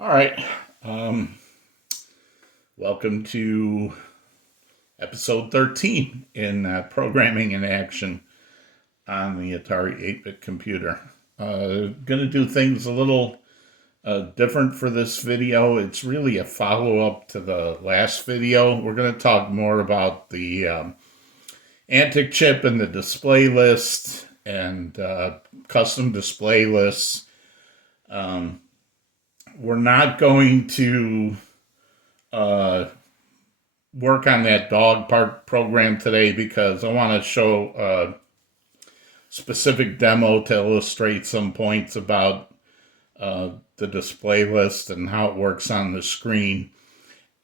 All right. Um, Welcome to episode 13 in Programming in Action on the Atari 8-bit computer. Going to do things a little different for this video. It's really a follow-up to the last video. We're going to talk more about the antic chip and the display list and custom display lists. Um, we're not going to uh, work on that dog park program today because I want to show a specific demo to illustrate some points about the display list and how it works on the screen.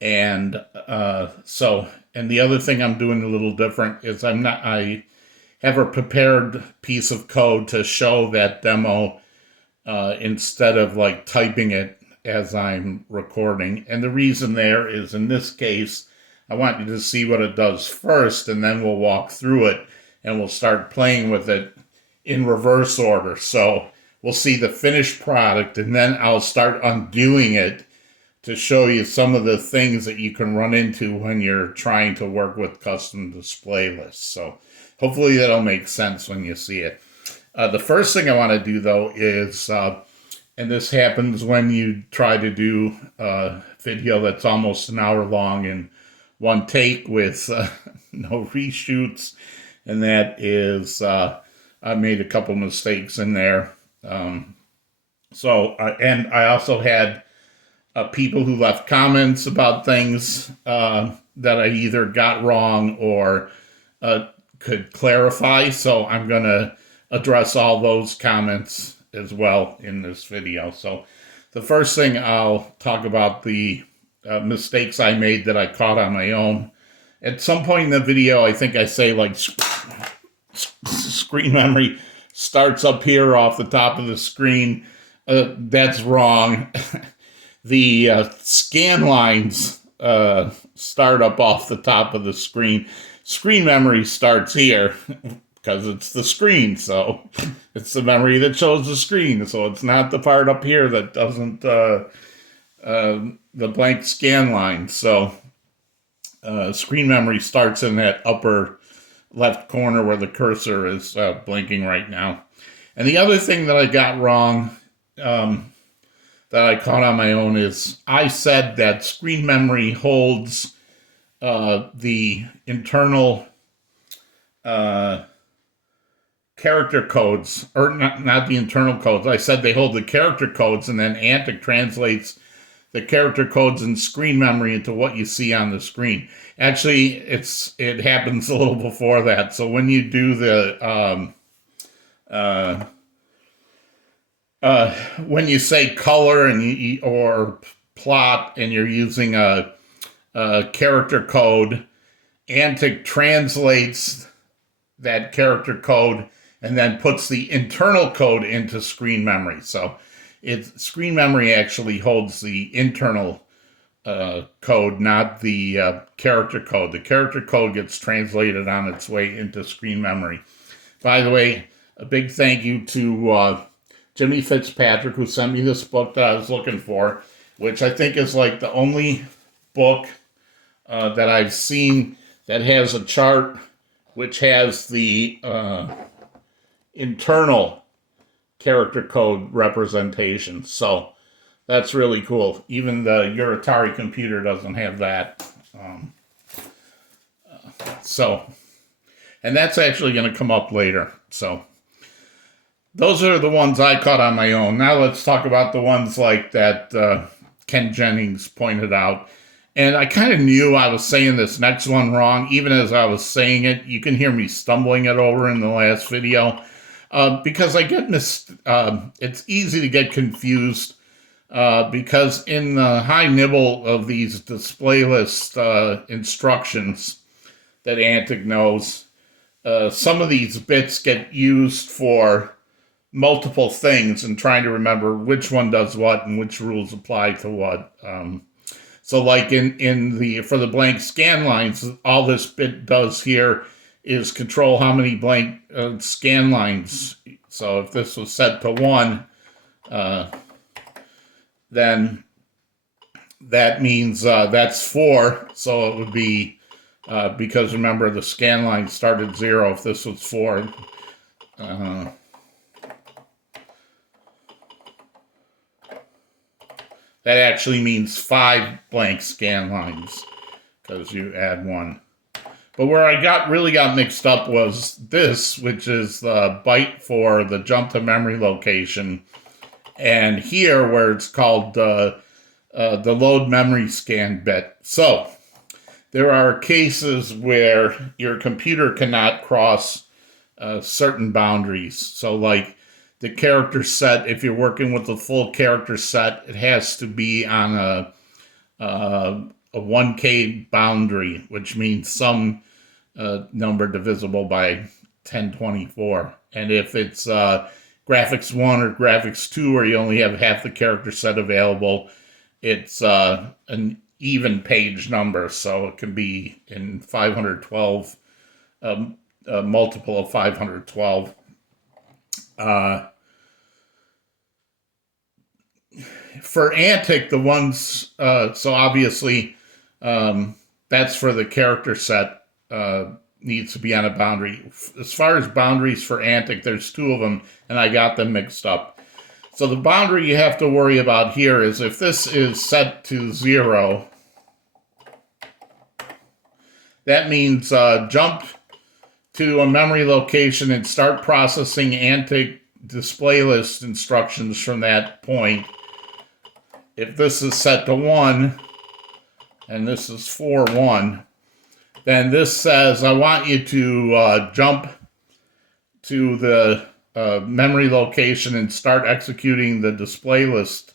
And and the other thing I'm doing a little different is I have a prepared piece of code to show that demo instead of like typing it as I'm recording. And the reason there is in this case, I want you to see what it does first, and then we'll walk through it and we'll start playing with it in reverse order. So we'll see the finished product, and then I'll start undoing it to show you some of the things that you can run into when you're trying to work with custom display lists. So hopefully that'll make sense when you see it. The first thing I want to do, though, is, and this happens when you try to do a video that's almost an hour long in one take with no reshoots, and that is I made a couple mistakes in there. And I also had people who left comments about things that I either got wrong or could clarify. So I'm going to address all those comments as well in this video. So the first thing I'll talk about the mistakes I made that I caught on my own. At some point in the video, I think I say like screen memory starts up here off the top of the screen. That's wrong. The scan lines start up off the top of the screen. Screen memory starts here because it's the screen, so it's the memory that shows the screen. So it's not the part up here that doesn't the blank scan line. So screen memory starts in that upper left corner where the cursor is blinking right now. And the other thing that I got wrong that I caught on my own is I said that screen memory holds the internal character codes, or not the internal codes. I said they hold the character codes, and then Antic translates the character codes in screen memory into what you see on the screen. Actually, it happens a little before that. So when you do the when you say color and or plot, and you're using a character code, Antic translates that character code and then puts the internal code into screen memory. So screen memory actually holds the internal code, not the character code. The character code gets translated on its way into screen memory. By the way, a big thank you to Jimmy Fitzpatrick, who sent me this book that I was looking for, which I think is like the only book that I've seen that has a chart which has the internal character code representation. So that's really cool. Even your Atari computer doesn't have that. And that's actually going to come up later. So those are the ones I caught on my own. Now let's talk about the ones like that Ken Jennings pointed out. And I kind of knew I was saying this next one wrong, even as I was saying it. You can hear me stumbling it over in the last video because I get it's easy to get confused because in the high nibble of these display list instructions that Antic knows, some of these bits get used for multiple things and trying to remember which one does what and which rules apply to what. So like for the blank scan lines, all this bit does here is control how many blank scan lines. So if this was set to 1, then that means that's 4. So it would be, because remember the scan line started 0 if this was 4. That actually means 5 blank scan lines because you add 1. But where I really got mixed up was this, which is the byte for the jump to memory location, and here where it's called the load memory scan bit. So there are cases where your computer cannot cross certain boundaries. So like the character set, if you're working with the full character set, it has to be on a 1K boundary, which means some number divisible by 1024. And if it's graphics 1 or graphics 2, where you only have half the character set available, it's an even page number, so it can be in 512, a multiple of 512. For Antic, the ones, so obviously that's for the character set, needs to be on a boundary. As far as boundaries for Antic, there's 2 of them, and I got them mixed up. So the boundary you have to worry about here is if this is set to 0, that means jump to a memory location and start processing Antic display list instructions from that point. If this is set to 1, and this is 4-1, then this says, I want you to jump to the memory location and start executing the display list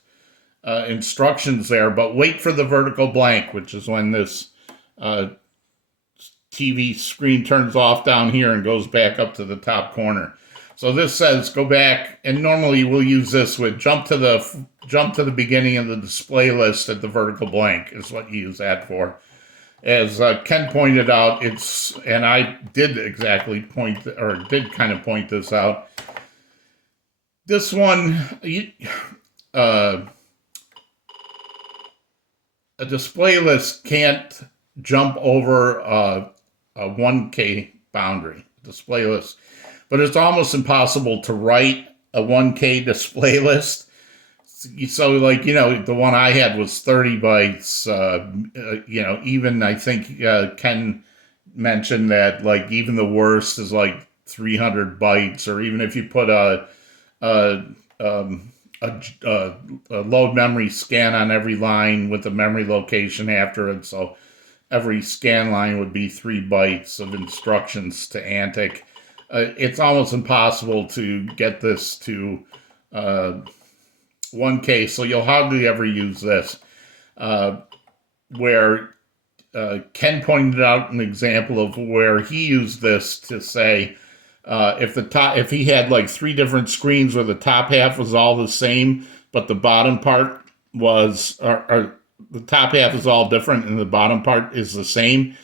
instructions there, but wait for the vertical blank, which is when this TV screen turns off down here and goes back up to the top corner. So this says go back, and normally we'll use this with jump to the beginning of the display list at the vertical blank is what you use that for. As Ken pointed out, and I did exactly did kind of point this out. This one, a display list can't jump over a 1K boundary, display list. But it's almost impossible to write a 1K display list. So, like, the one I had was 30 bytes. Even I think Ken mentioned that, like, even the worst is like 300 bytes, or even if you put a load memory scan on every line with the memory location after it. So every scan line would be 3 bytes of instructions to Antic. It's almost impossible to get this to 1K, so you'll hardly ever use this. Where Ken pointed out an example of where he used this to say, if he had like 3 different screens where the top half was all the same, but the bottom part was, or the top half is all different and the bottom part is the same,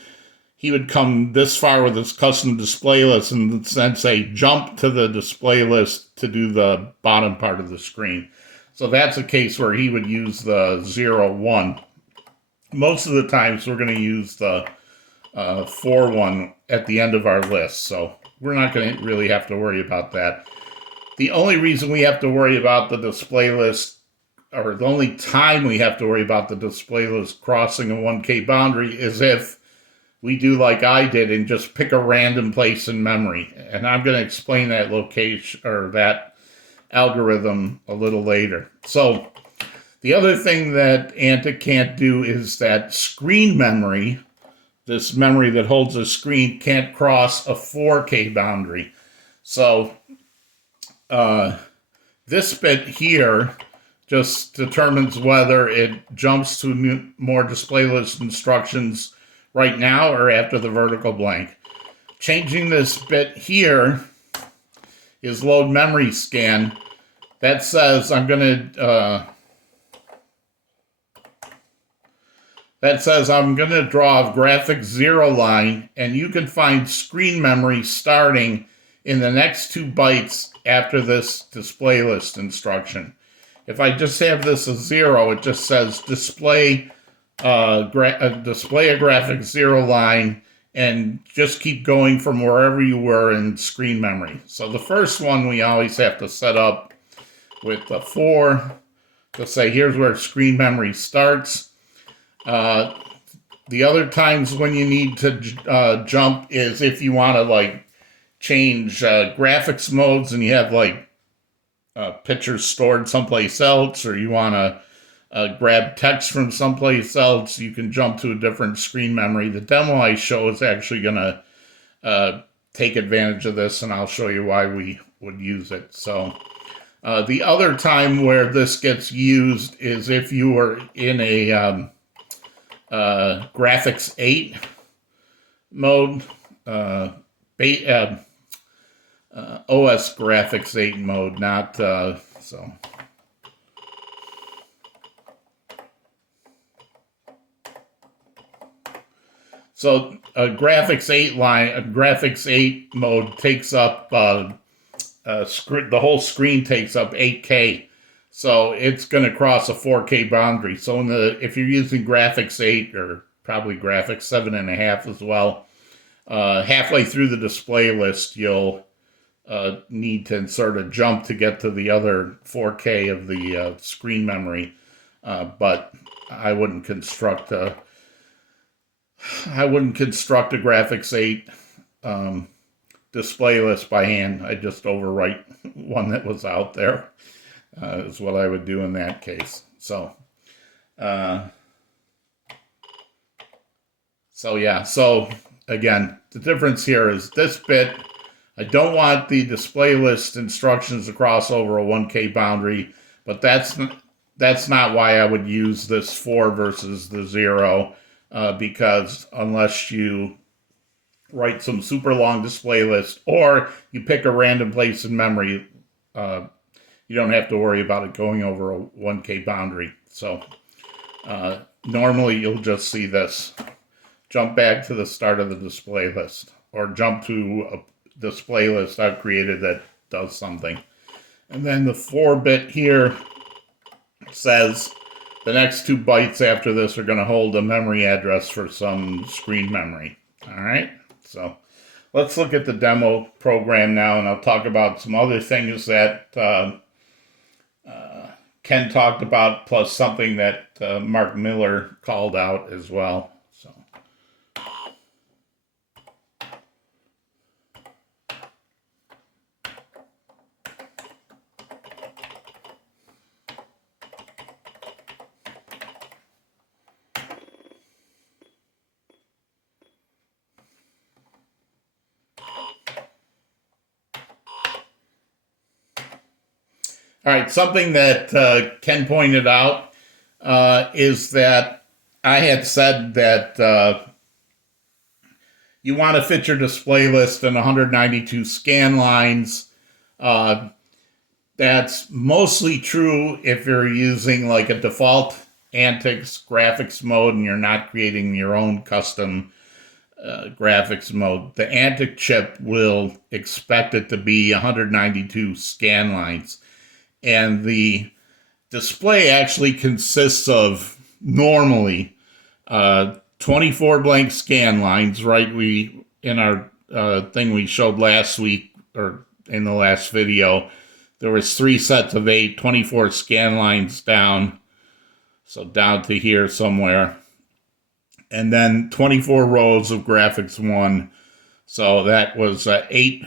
he would come this far with his custom display list and then say, jump to the display list to do the bottom part of the screen. So that's a case where he would use the 0-1. Most of the times we're going to use the 4-1 at the end of our list. So we're not going to really have to worry about that. The only reason we have to worry about the display list, or the only time we have to worry about the display list crossing a 1K boundary, is if we do like I did and just pick a random place in memory. And I'm going to explain that location, or that algorithm, a little later. So the other thing that Antic can't do is that screen memory, this memory that holds a screen, can't cross a 4K boundary. So this bit here just determines whether it jumps to more display list instructions right now or after the vertical blank. Changing this bit here is load memory scan. That says I'm going to draw a graphics 0 line, and you can find screen memory starting in the next 2 bytes after this display list instruction. If I just have this as 0, it just says display display a graphics 0 line, and just keep going from wherever you were in screen memory. So the first one we always have to set up with the 4 to say here's where screen memory starts. The other times when you need to jump is if you want to like change graphics modes and you have like pictures stored someplace else, or you want to grab text from someplace else, you can jump to a different screen memory. The demo I show is actually going to take advantage of this, and I'll show you why we would use it. So the other time where this gets used is if you are in a graphics 8 mode, OS graphics 8 mode, not so. So a graphics 8 mode takes up the whole screen takes up 8K, so it's going to cross a 4K boundary. So if you're using graphics 8 or probably graphics 7.5 as well, halfway through the display list you'll need to insert a jump to get to the other 4K of the screen memory, but I wouldn't construct a graphics 8 display list by hand. I just overwrite one that was out there, is what I would do in that case. So yeah. So again, the difference here is this bit, I don't want the display list instructions to cross over a 1K boundary, but that's not why I would use this 4 versus the 0. Because unless you write some super long display list or you pick a random place in memory, you don't have to worry about it going over a 1K boundary. So normally you'll just see this. Jump back to the start of the display list, or jump to a display list I've created that does something. And then the 4-bit here says the next 2 bytes after this are going to hold a memory address for some screen memory. All right, so let's look at the demo program now, and I'll talk about some other things that Ken talked about, plus something that Mark Miller called out as well. So. All right, something that Ken pointed out is that I had said that you want to fit your display list in 192 scan lines. That's mostly true if you're using like a default Antics graphics mode and you're not creating your own custom graphics mode. The Antic chip will expect it to be 192 scan lines. And the display actually consists of normally 24 blank scan lines, right? In our thing we showed last week, or in the last video, there was 3 sets of 8, 24 scan lines down. So down to here somewhere. And then 24 rows of graphics 1. So that was 8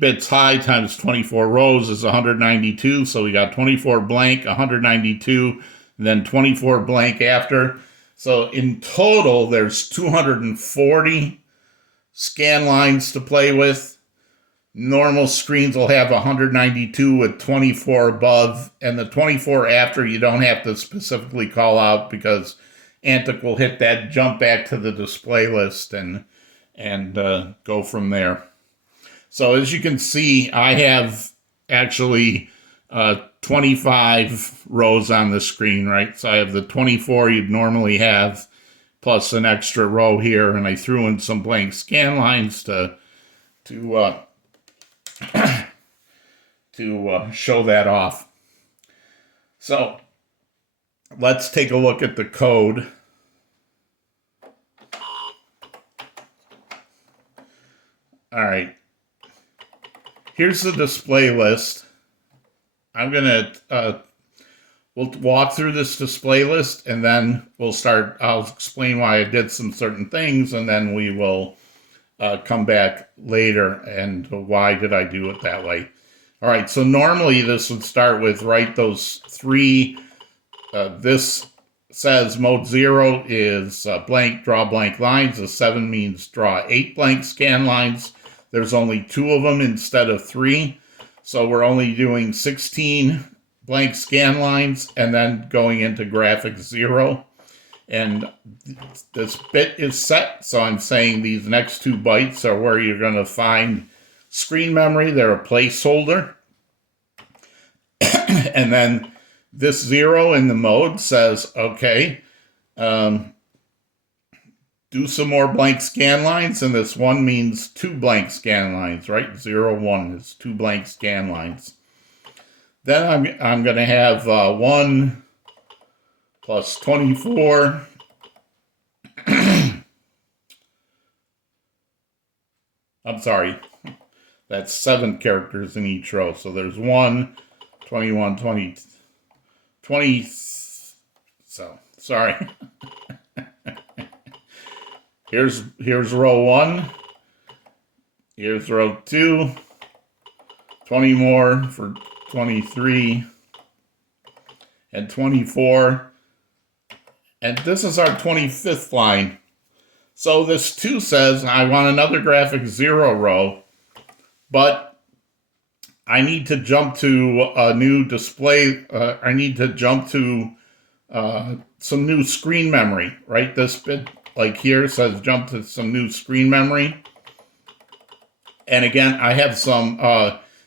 bits high times 24 rows is 192. So we got 24 blank, 192, and then 24 blank after. So in total, there's 240 scan lines to play with. Normal screens will have 192 with 24 above, and the 24 after you don't have to specifically call out because Antic will hit that jump back to the display list and go from there. So as you can see, I have actually 25 rows on the screen, right? So I have the 24 you'd normally have, plus an extra row here, and I threw in some blank scan lines to to show that off. So let's take a look at the code. All right. Here's the display list. I'm going to, we'll walk through this display list, and then I'll explain why I did some certain things, and then we will come back later and why did I do it that way. All right, so normally this would start with write those three. This says mode 0 is blank, draw blank lines. The 7 means draw 8 blank scan lines. There's only 2 of them instead of 3. So we're only doing 16 blank scan lines and then going into graphics 0. And this bit is set, so I'm saying these next 2 bytes are where you're going to find screen memory. They're a placeholder. And then this 0 in the mode says, okay, do some more blank scan lines, and this 1 means 2 blank scan lines, right? 0, 1 is 2 blank scan lines. Then I'm going to have 1 plus 24 I'm sorry, that's 7 characters in each row. So there's 1, 21, 20, so sorry. Here's row 1. Here's row 2. 20 more for 23 and 24. And this is our 25th line. So this 2 says I want another graphic 0 row, but I need to jump to a new display. I need to jump to some new screen memory, right? This bit, like here, says jump to some new screen memory. And again, I have some,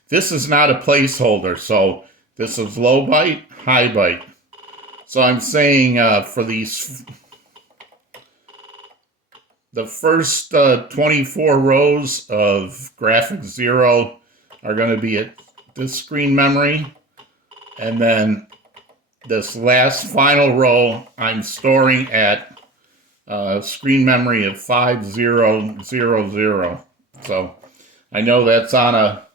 this is not a placeholder, so this is low byte, high byte. So I'm saying for these, the first 24 rows of graphics 0 are going to be at this screen memory. And then this last final row, I'm storing at screen memory of 5000. So I know that's on a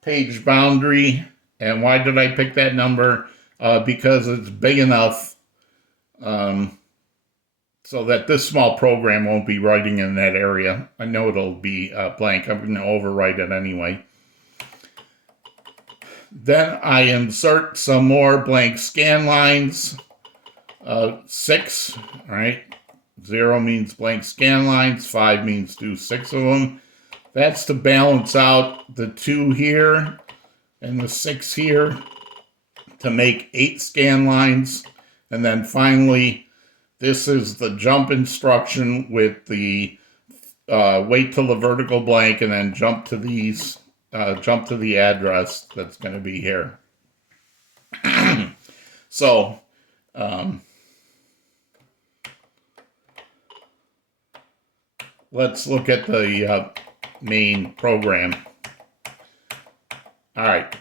page boundary. And why did I pick that number? Because it's big enough so that this small program won't be writing in that area. I know it'll be blank. I'm going to overwrite it anyway. Then I insert some more blank scan lines. 6, right? 0 means blank scan lines. 5 means do 6 of them. That's to balance out the 2 here and the 6 here to make 8 scan lines. And then finally, this is the jump instruction with the wait till the vertical blank and then jump to these, jump to the address that's going to be here. So, let's look at the main program. All right.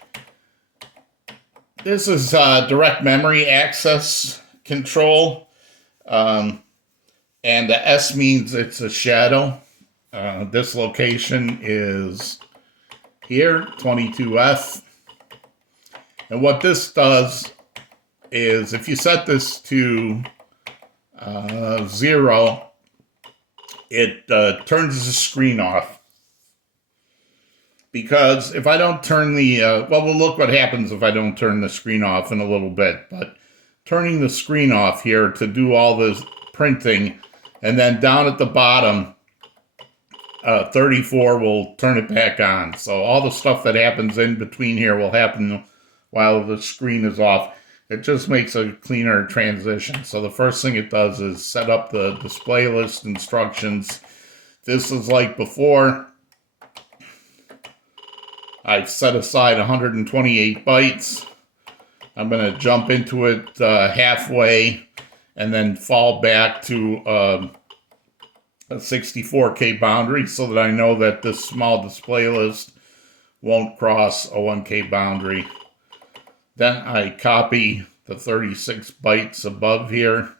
This is direct memory access control. And the S means it's a shadow. This location is here, 22F. And what this does is if you set this to 0, it turns the screen off. Because if I don't turn the, well, we'll look what happens if I don't turn the screen off in a little bit. But turning the screen off here to do all this printing, and then down at the bottom, 34 will turn it back on. So all the stuff that happens in between here will happen while the screen is off. It just makes a cleaner transition. So the first thing it does is set up the display list instructions. This is like before. I've set aside 128 bytes. I'm going to jump into it halfway and then fall back to a 64K boundary so that I know that this small display list won't cross a 1K boundary. Then I copy the 36 bytes above here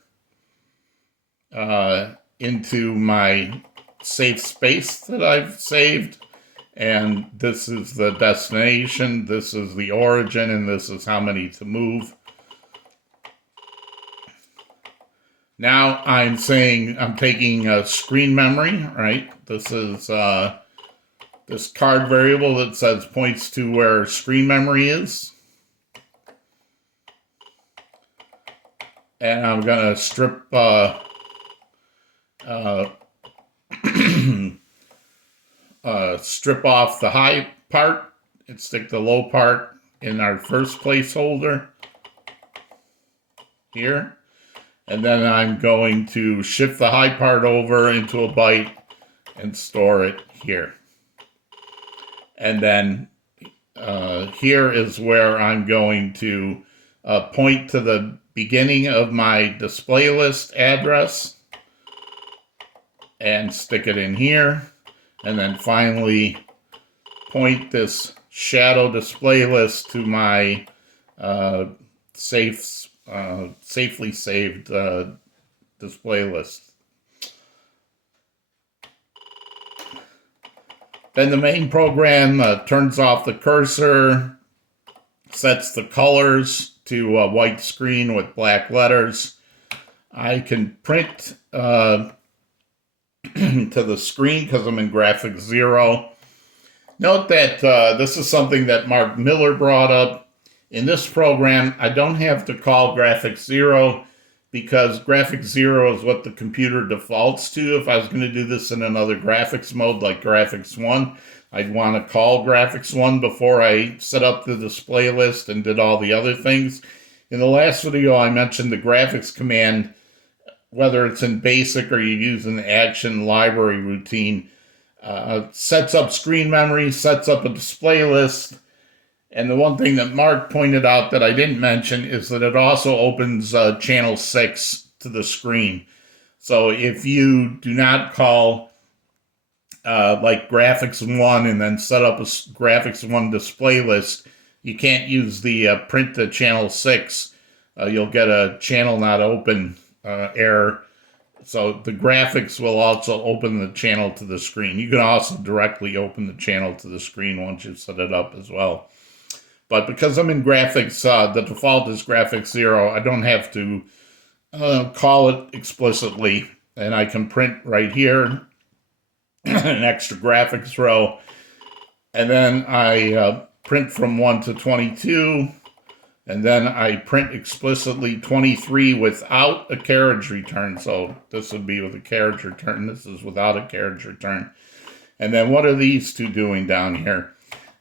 into my safe space that I've saved. And this is the destination, this is the origin, and this is how many to move. Now I'm saying I'm taking screen memory, right? This is this card variable that says points to where screen memory is. And I'm going to strip strip off the high part and stick the low part in our first placeholder here. And then I'm going to shift the high part over into a byte and store it here. And then here is where I'm going to point to the beginning of my display list address and stick it in here. And then finally point this shadow display list to my safely saved display list. Then the main program turns off the cursor, sets the colors to a white screen with black letters. I can print to the screen because I'm in graphics 0. Note that this is something that Mark Miller brought up. In this program, I don't have to call graphics 0 because graphics 0 is what the computer defaults to. If I was going to do this in another graphics mode like graphics 1, I'd want to call graphics 1 before I set up the display list and did all the other things. In the last video, I mentioned the graphics command, whether it's in BASIC or you use an action library routine, sets up screen memory, sets up a display list. And the one thing that Mark pointed out that I didn't mention is that it also opens channel 6 to the screen. So if you do not call like graphics 1 and then set up a graphics 1 display list, you can't use the print to channel 6. You'll get a channel not open error. So the graphics will also open the channel to the screen. You can also directly open the channel to the screen once you set it up as well. But because I'm in graphics, the default is graphics 0. I don't have to call it explicitly. And I can print right here an extra graphics row. And then I print from 1 to 22. And then I print explicitly 23 without a carriage return. So this would be with a carriage return. This is without a carriage return. And then what are these two doing down here?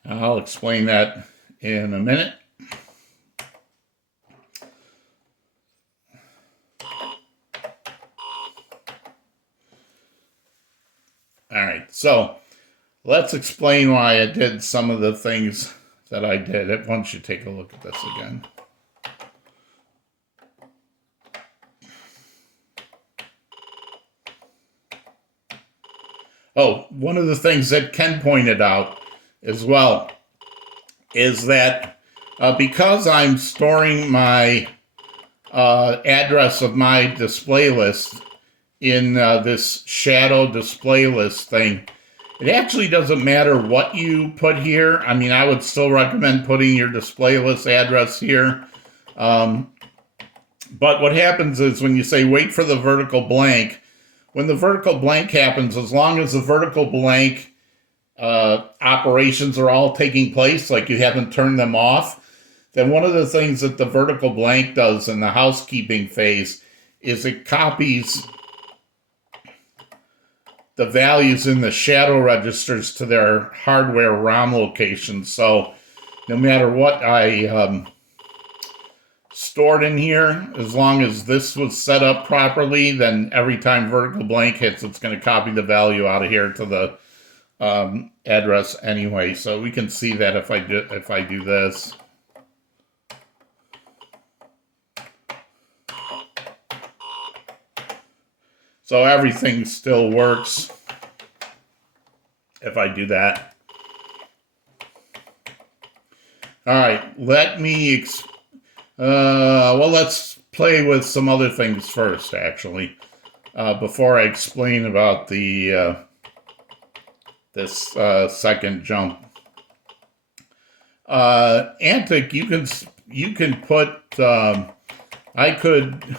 I'll explain that in a minute. All right, so let's explain why I did some of the things that I did. Why don't you take a look at this again? Oh, one of the things that Ken pointed out as well is that because I'm storing my address of my display list in this shadow display list thing, it actually doesn't matter what you put here. I mean, I would still recommend putting your display list address here. But what happens is when you say wait for the vertical blank, when the vertical blank happens, as long as the vertical blank operations are all taking place, like you haven't turned them off, then one of the things that the vertical blank does in the housekeeping phase is it copies the values in the shadow registers to their hardware ROM locations. So no matter what I stored in here, as long as this was set up properly, then every time vertical blank hits, it's going to copy the value out of here to the address anyway. So we can see that if I do this. So everything still works if I do that. All right, well, let's play with some other things first, actually, before I explain about the this second jump. Antic, you can put. I could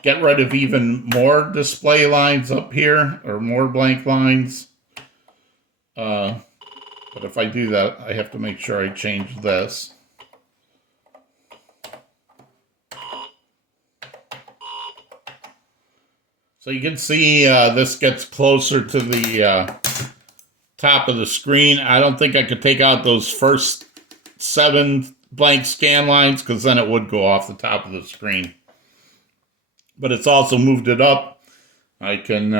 get rid of even more display lines up here, or more blank lines. But if I do that, I have to make sure I change this. So you can see this gets closer to the top of the screen. I don't think I could take out those first 7 blank scan lines, because then it would go off the top of the screen. But it's also moved it up. I can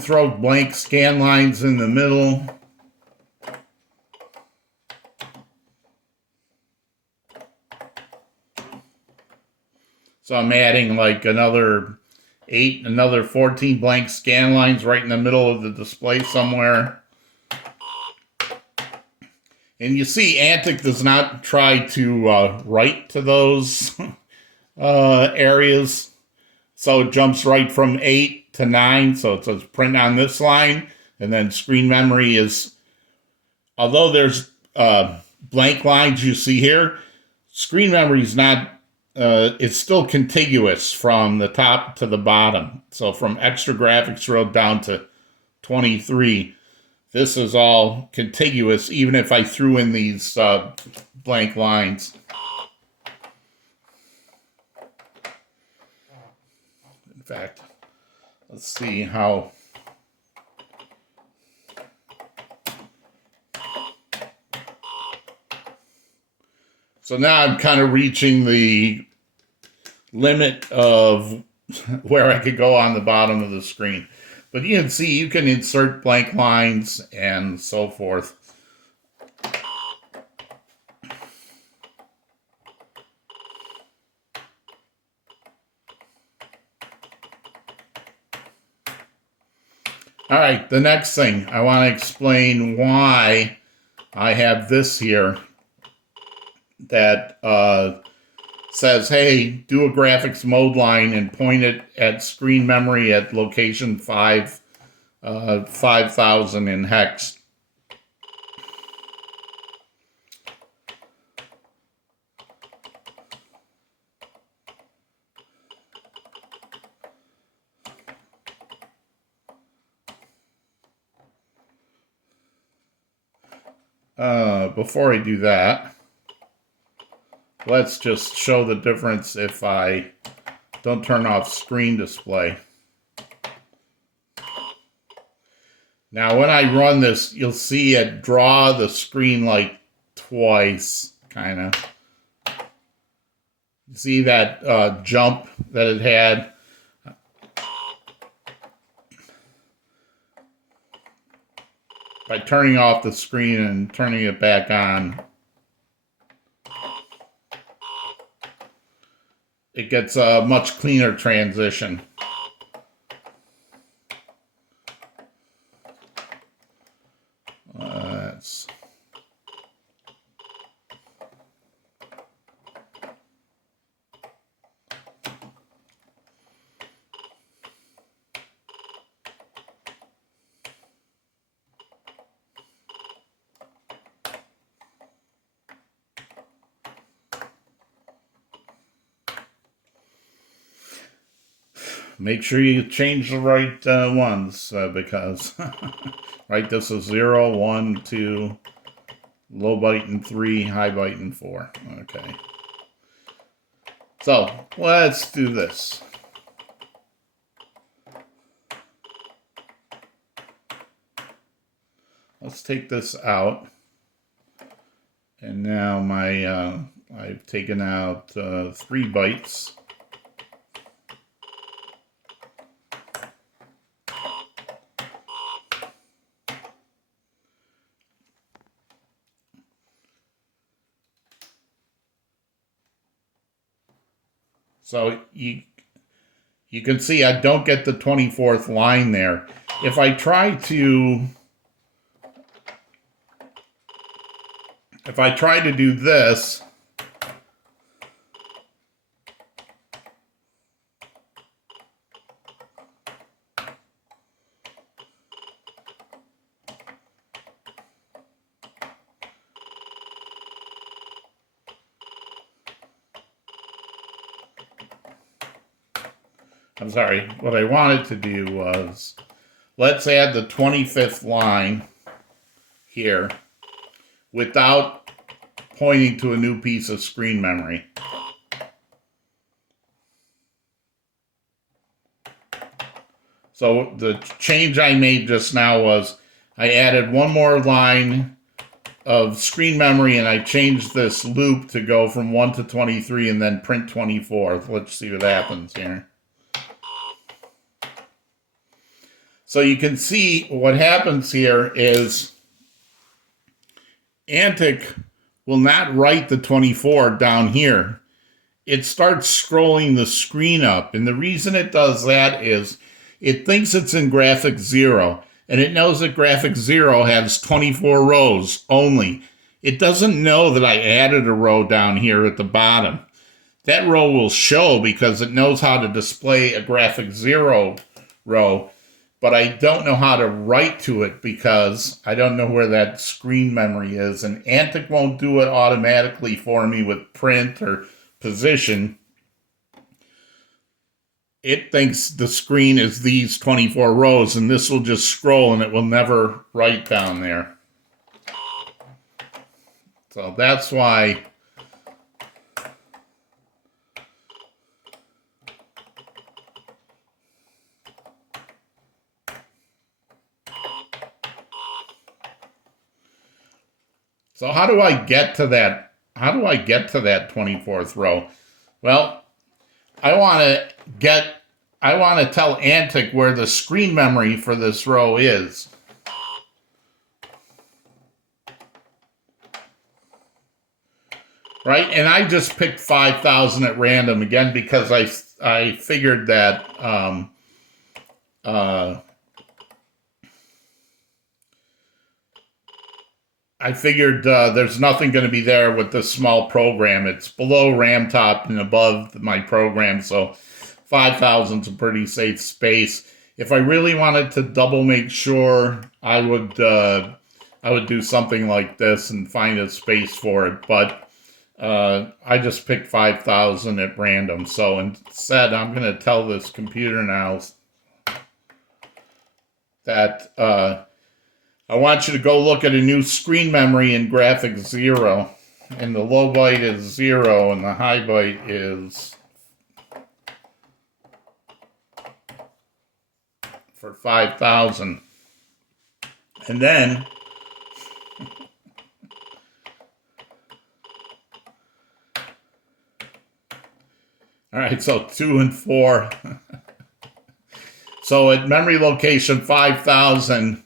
throw blank scan lines in the middle. So I'm adding like another 14 blank scan lines right in the middle of the display somewhere. And you see, Antic does not try to write to those areas. So it jumps right from 8 to 9. So it says print on this line. And then screen memory is, although there's blank lines you see here, screen memory is not, it's still contiguous from the top to the bottom. So from extra graphics row down to 23, this is all contiguous, even if I threw in these blank lines. In fact, let's see how. So now I'm kind of reaching the limit of where I could go on the bottom of the screen. But you can see you can insert blank lines and so forth. All right, the next thing, I want to explain why I have this here that says, hey, do a graphics mode line and point it at screen memory at location 5000 in hex. Before I do that, let's just show the difference if I don't turn off screen display. Now, when I run this, you'll see it draw the screen like twice, kind of. See that jump that it had? By turning off the screen and turning it back on, it gets a much cleaner transition. Make sure you change the right ones because, right, this is 0, 1, 2, low byte and 3, high byte and 4. Okay. So, let's do this. Let's take this out. And now I've taken out 3 bytes. So you you can see I don't get the 24th line there. If I try to do this, I'm sorry, what I wanted to do was, let's add the 25th line here without pointing to a new piece of screen memory. So the change I made just now was I added one more line of screen memory and I changed this loop to go from 1 to 23 and then print 24. Let's see what happens here. So you can see what happens here is Antic will not write the 24 down here. It starts scrolling the screen up. And the reason it does that is it thinks it's in graphic 0. And it knows that graphic 0 has 24 rows only. It doesn't know that I added a row down here at the bottom. That row will show because it knows how to display a graphic 0 row. But I don't know how to write to it because I don't know where that screen memory is. And Antic won't do it automatically for me with print or position. It thinks the screen is these 24 rows, and this will just scroll and it will never write down there. So that's why So how do I get to that? How do I get to that 24th row? Well, I want to tell Antic where the screen memory for this row is. Right? And I just picked 5,000 at random again because I figured that there's nothing going to be there with this small program. It's below RAM top and above my program, so 5,000 is a pretty safe space. If I really wanted to double make sure, I would do something like this and find a space for it. But I just picked 5,000 at random. So instead, I'm going to tell this computer now that I want you to go look at a new screen memory in graphic 0. And the low byte is 0 and the high byte is for 5,000. And then all right, so 2 and 4. So at memory location 5,000,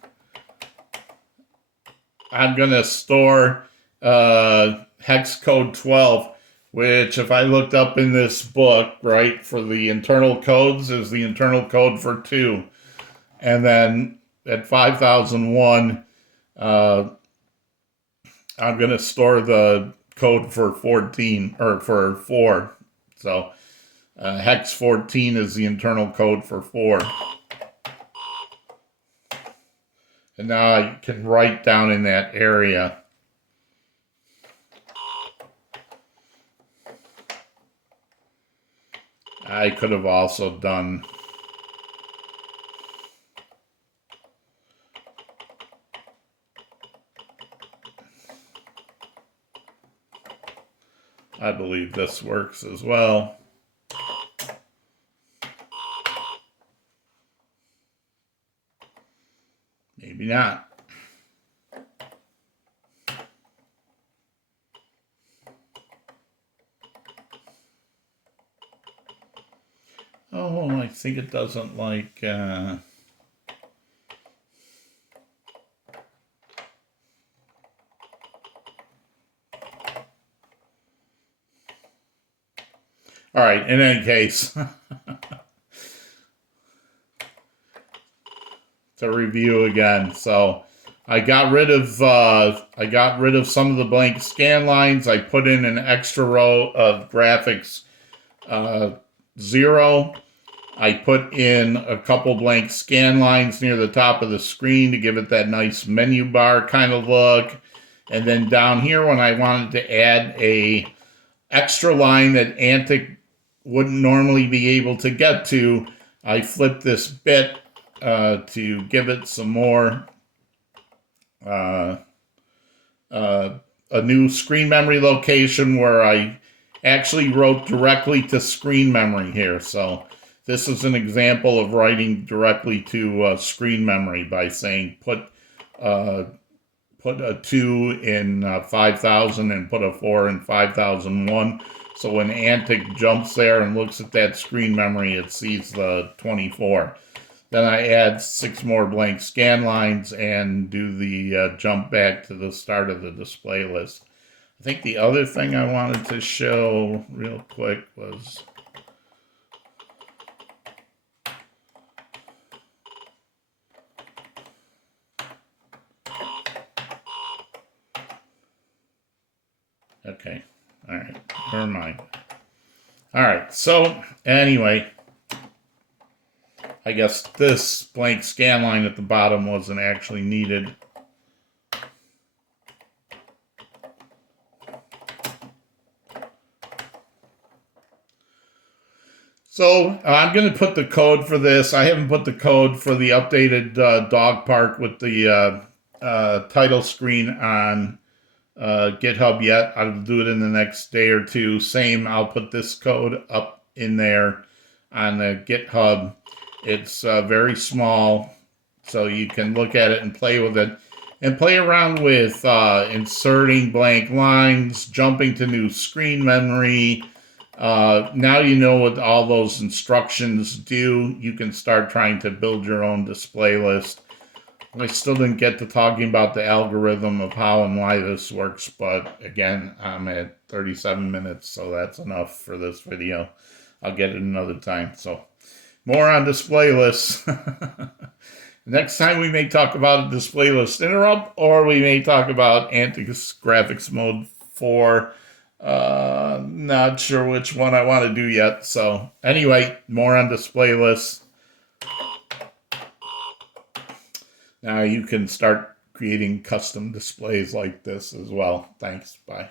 I'm going to store hex code 12, which if I looked up in this book, right, for the internal codes is the internal code for 2. And then at 5001, I'm going to store the code for 14, or for 4. So hex 14 is the internal code for 4. And now I can write down in that area. I could have also done I believe this works as well. Maybe not. Oh, I think it doesn't like... All right, in any case, to review again. So I got rid of some of the blank scan lines. I put in an extra row of graphics 0. I put in a couple blank scan lines near the top of the screen to give it that nice menu bar kind of look. And then down here, when I wanted to add a extra line that Antic wouldn't normally be able to get to, I flipped this bit to give it some more a new screen memory location where I actually wrote directly to screen memory here. So this is an example of writing directly to screen memory by saying put a 2 in 5000 and put a 4 in 5001. So when Antic jumps there and looks at that screen memory, it sees the 24. Then I add 6 more blank scan lines and do the jump back to the start of the display list. I think the other thing I wanted to show real quick was okay. All right. Never mind. All right. So anyway, I guess this blank scan line at the bottom wasn't actually needed. So I'm going to put the code for this. I haven't put the code for the updated dog park with the title screen on GitHub yet. I'll do it in the next day or two. Same, I'll put this code up in there on the GitHub. It's very small, so you can look at it and play with it. And play around with inserting blank lines, jumping to new screen memory. Now you know what all those instructions do. You can start trying to build your own display list. I still didn't get to talking about the algorithm of how and why this works, but again, I'm at 37 minutes, so that's enough for this video. I'll get it another time. So more on display lists. Next time we may talk about a display list interrupt, or we may talk about Antic's graphics mode 4. Not sure which one I want to do yet. So anyway, more on display lists. Now you can start creating custom displays like this as well. Thanks. Bye.